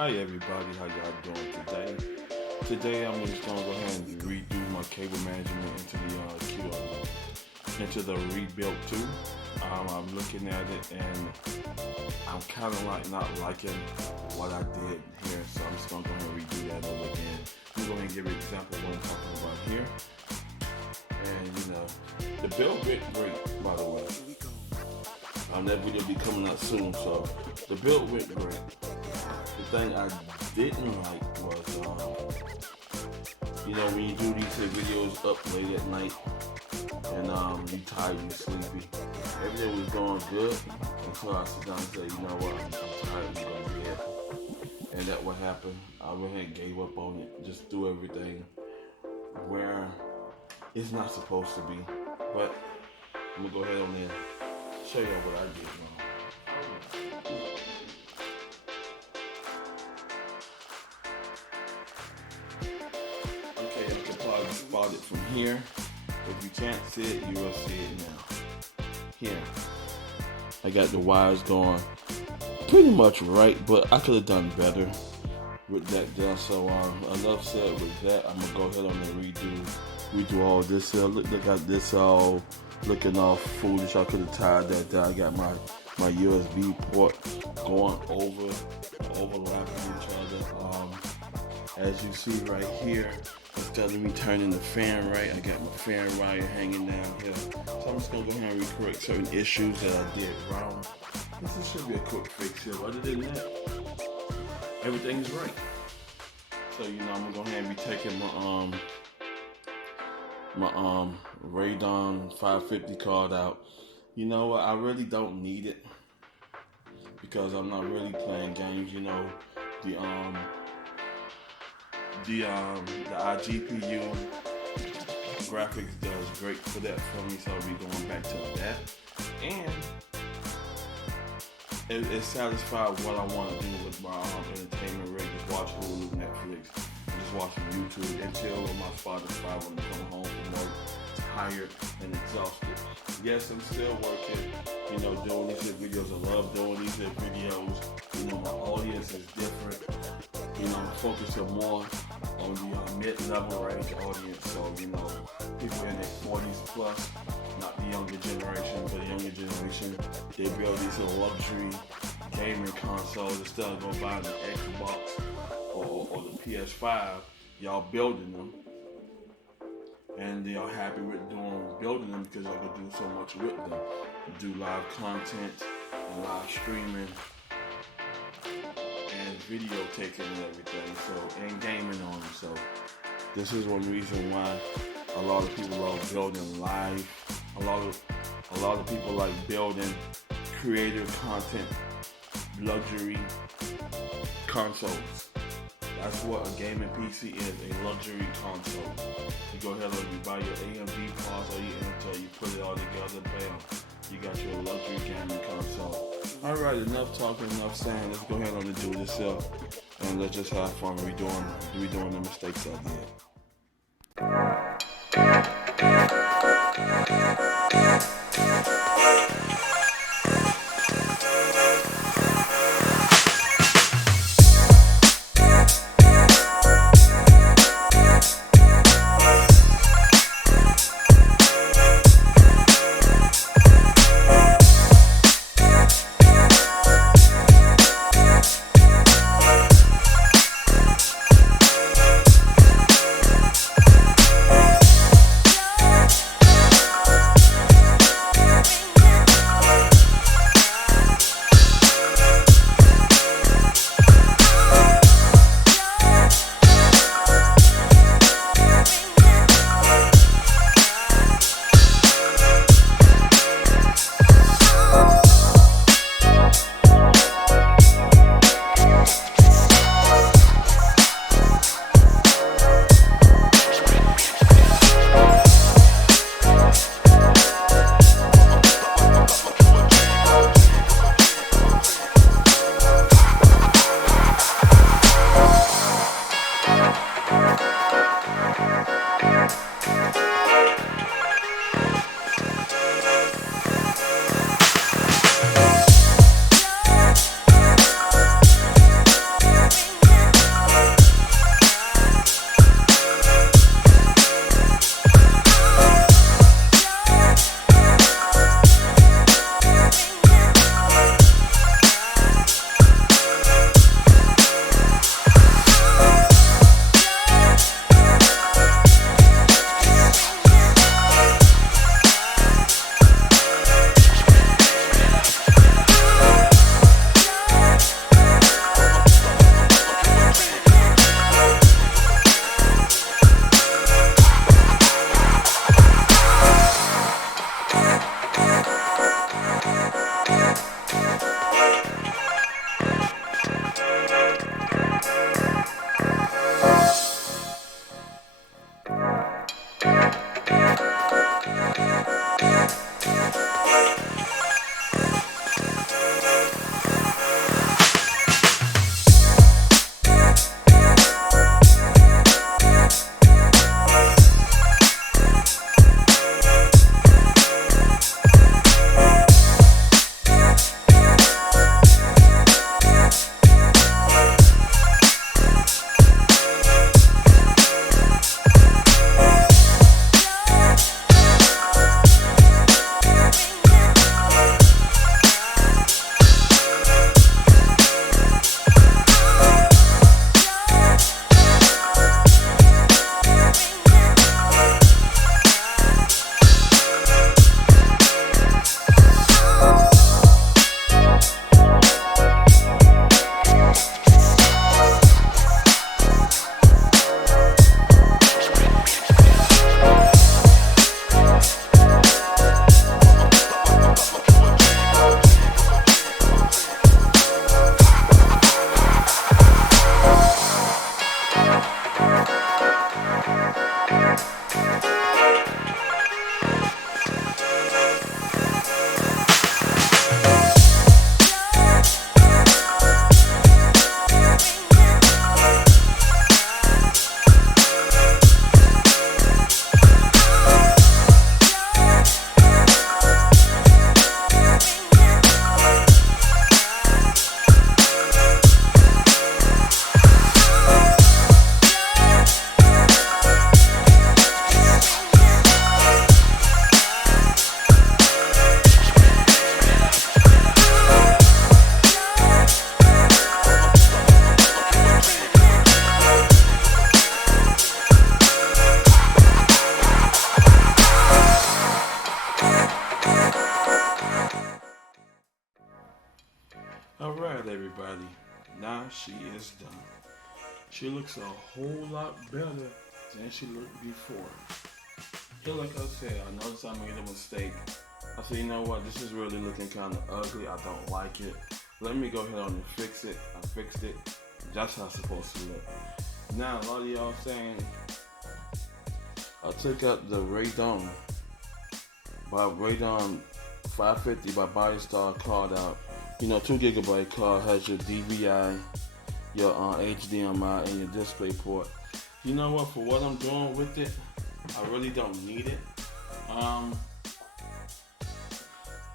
Hi everybody, how y'all doing today? Today I'm just gonna go ahead and redo my cable management into the rebuilt 2. I'm looking at it and I'm kind of like not liking what I did here, so I'm just gonna go ahead and redo that over again. I'm going to give you an example of what I'm talking about here. And the build went great, by the way. That video will be coming out soon, so the build went great. The thing I didn't like was, when you do these videos up late at night and you tired, you sleepy. Everything was going good until I sit down and say, you know what, I'm tired, I'm going to bed. And that what happened. I went ahead and gave up on it, just threw everything where it's not supposed to be. But I'm going to go ahead on there and show you what I did wrong. Okay, you can probably spot it from here. If you can't see it, you will see it now. Here, I got the wires going pretty much right, but I could have done better with that there. So enough said with that. I'm gonna go ahead and redo all this here. Look at this all looking all foolish. I could have tied that down. I got my USB port going overlapping each other. As you see right here, instead of me turning the fan right, I got my fan wire hanging down here. So I'm just gonna go ahead and correct certain issues that I did wrong. This should be a quick fix here. Other than that, everything is right. So I'm gonna go ahead and be taking my Radon 550 card out. You know what? I really don't need it because I'm not really playing games. The iGPU graphics does great for that for me, so I'll be going back to that. And it satisfied what I want to do with my entertainment rig. Just watch Hulu, Netflix, and just watching YouTube until my Spotify when I come home from work, tired and exhausted. Yes, I'm still working, doing these videos. I love doing these videos. My audience is different. I'm focusing more on the mid-level range audience. So, people in their 40s plus, not the younger generation, but the younger generation, they build these luxury gaming consoles instead of go buying the Xbox or the PS5. Y'all building them, and they are happy with building them because I can do so much with them. Do live content and live streaming and video taking and everything, and gaming on them. So this is one reason why a lot of people love building live. A lot of people like building creative content, luxury consoles. That's what a gaming PC is, a luxury console. You go ahead and you buy your AMD parts or your Intel, you put it all together, bam, you got your luxury gaming console. Alright, enough talking, enough saying. Let's go ahead and do this here, and let's just have fun redoing the mistakes I did. Alright everybody, now she is done. She looks a whole lot better than she looked before. Yeah, like I said, I noticed I made a mistake. I said, you know what, this is really looking kind of ugly. I don't like it. Let me go ahead on and fix it. I fixed it. That's how it's supposed to look. Now, a lot of y'all saying, I took out the Radon 550 by BodyStar card out. You know, 2 gigabyte card has your DVI, your HDMI, and your display port. You know what? For what I'm doing with it, I really don't need it.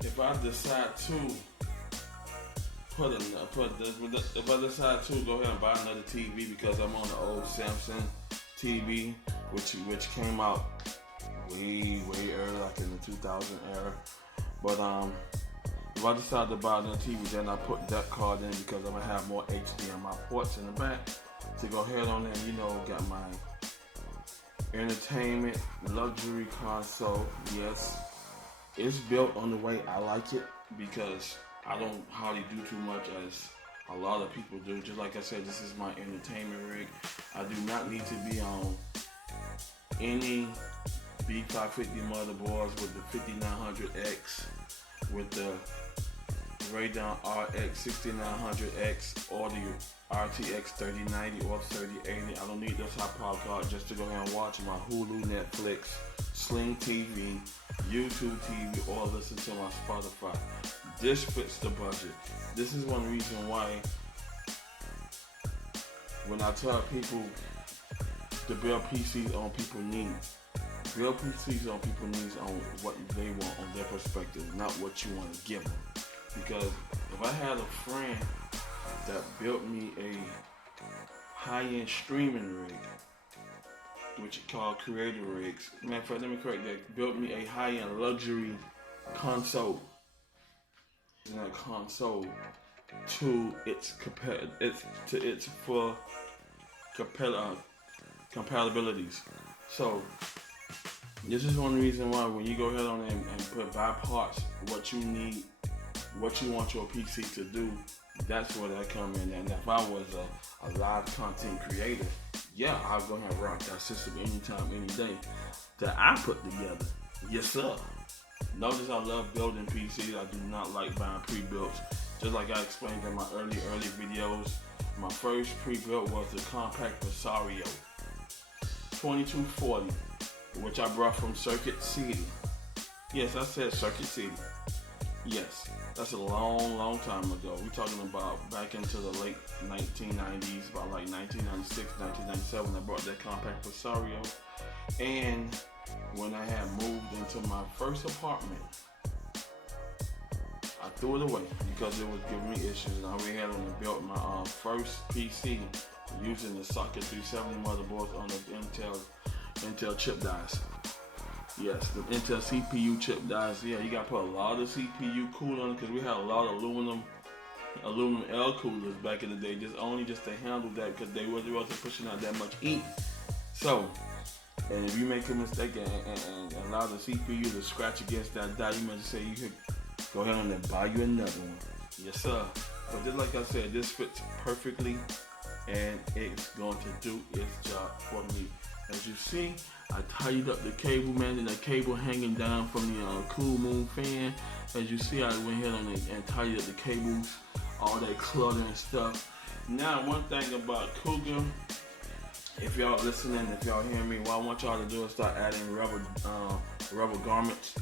If I decide to if I decide to go ahead and buy another TV, because I'm on the old Samsung TV, which came out way early, like in the 2000 era. But if I decide to buy another TV, then I put that card in because I'm gonna have more HDMI ports in the back to go ahead on and, you know, got my entertainment luxury console. Yes, it's built on the way I like it, because I don't hardly do too much as a lot of people do. Just like I said, this is my entertainment rig. I do not need to be on any B550 motherboards with the 5900X, with the Radeon RX 6900X, or the RTX 3090 or 3080. I don't need those high power cards just to go ahead and watch my Hulu, Netflix, Sling TV, YouTube TV, or listen to my Spotify. This fits the budget. This is one reason why when I tell people to build PCs on people needs, build PCs on people needs on what they want, on their perspective, not what you want to give them. Because if I had a friend that built me a high-end streaming rig, which is called Creator Rigs. Matter of fact, let me correct that. Built me a high-end luxury console. And that console to its full compatibilities. So this is one reason why when you go ahead on and put buy parts, what you need, what you want your PC to do, that's where that come in. And if I was a live content creator, yeah, I'll go ahead and rock that system anytime, any day that I put together. Yes, sir. Notice I love building PCs. I do not like buying pre-builts. Just like I explained in my early videos, my first pre-built was the compact Rosario 2240, which I brought from Circuit City. Yes, I said Circuit City. Yes, that's a long time ago. We're talking about back into the late 1990s, about like 1996, 1997. I brought that compact Rosario. And when I had moved into my first apartment, I threw it away because it was giving me issues. And I already had only built my first PC using the Socket 370 motherboards on the Intel chip dies. Yes, the Intel CPU chip dies. Yeah, you gotta put a lot of CPU coolant on it, because we had a lot of aluminum L coolers back in the day, just to handle that, because they wasn't pushing out that much heat. So, and if you make a mistake and allow the CPU to scratch against that die, you might just say you could go ahead and buy you another one. Yes, sir. But just like I said, this fits perfectly, and it's going to do its job for me. As you see, I tied up the cable, man, and the cable hanging down from the Cool Moon fan. As you see, I went ahead and tied up the cables, all that clutter and stuff. Now, one thing about Cougar, if y'all listening, if y'all hear me, what I want y'all to do is start adding rubber garments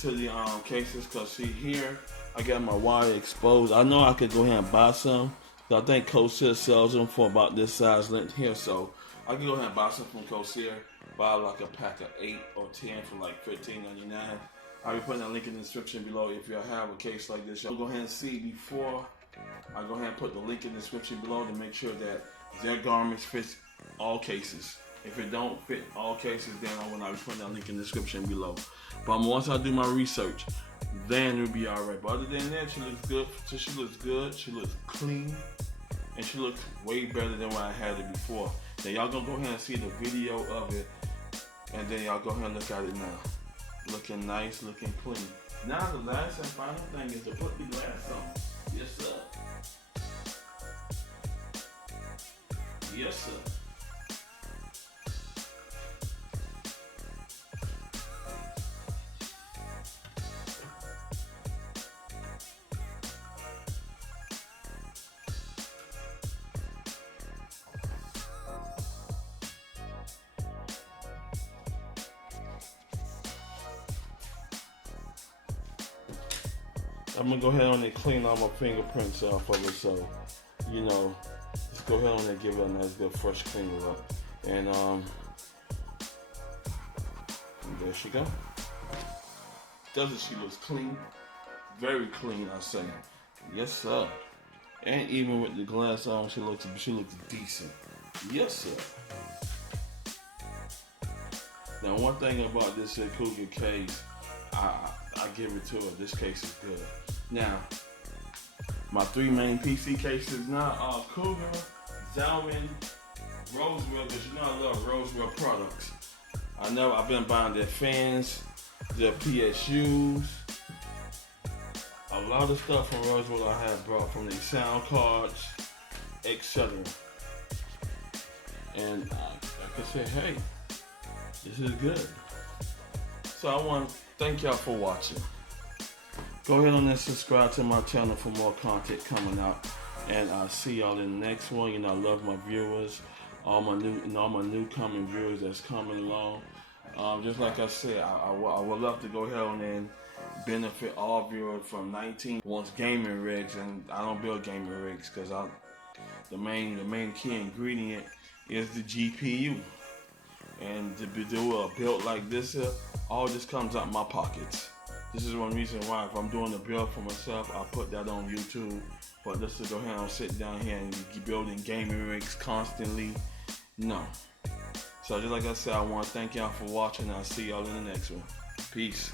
to the cases. Cause see here, I got my wire exposed. I know I could go ahead and buy some. I think Corsair sells them for about this size length here, so I can go ahead and buy some from Corsair. Buy like a pack of 8 or 10 for like $15.99. I'll be putting a link in the description below if y'all have a case like this. Y'all go ahead and see before I go ahead and put the link in the description below to make sure that their garments fits all cases. If it don't fit all cases, then I will not be putting that link in the description below. But once I do my research, then it'll be alright. But other than that, she looks good. She looks good. She looks clean. And she looks way better than what I had it before. Now y'all gonna go ahead and see the video of it, and then y'all go ahead and look at it now. Looking nice, looking clean. Now the last and final thing is to put the glass on. Yes, sir. Yes, sir. I'm gonna go ahead on and clean all my fingerprints off of it, so you know, just go ahead on and give it a nice good fresh clean up. And there she go. Doesn't she look clean? Very clean, I say. Yes, sir. And even with the glass on, she looks decent. Yes, sir. Now, one thing about this Cougar case, I give it to her. This case is good. Now, my three main PC cases now are Cougar, Zalman, Rosewell, because you know I love Rosewell products. I've been buying their fans, their PSUs, a lot of stuff from Rosewell I have brought from their sound cards, etc. And I can say, hey, this is good. So I want to thank y'all for watching. Go ahead and subscribe to my channel for more content coming out. And I'll see y'all in the next one. You know, I love my viewers, all my new coming viewers that's coming along. Just like I said, I would love to go ahead and benefit all viewers from 19 wants gaming rigs, and I don't build gaming rigs because the main key ingredient is the GPU. And to do a build like this, all this comes out my pockets. This is one reason why if I'm doing a build for myself, I put that on YouTube. But just to go ahead and sit down here and keep building gaming rigs constantly, no. So just like I said, I want to thank y'all for watching. I'll see y'all in the next one. Peace.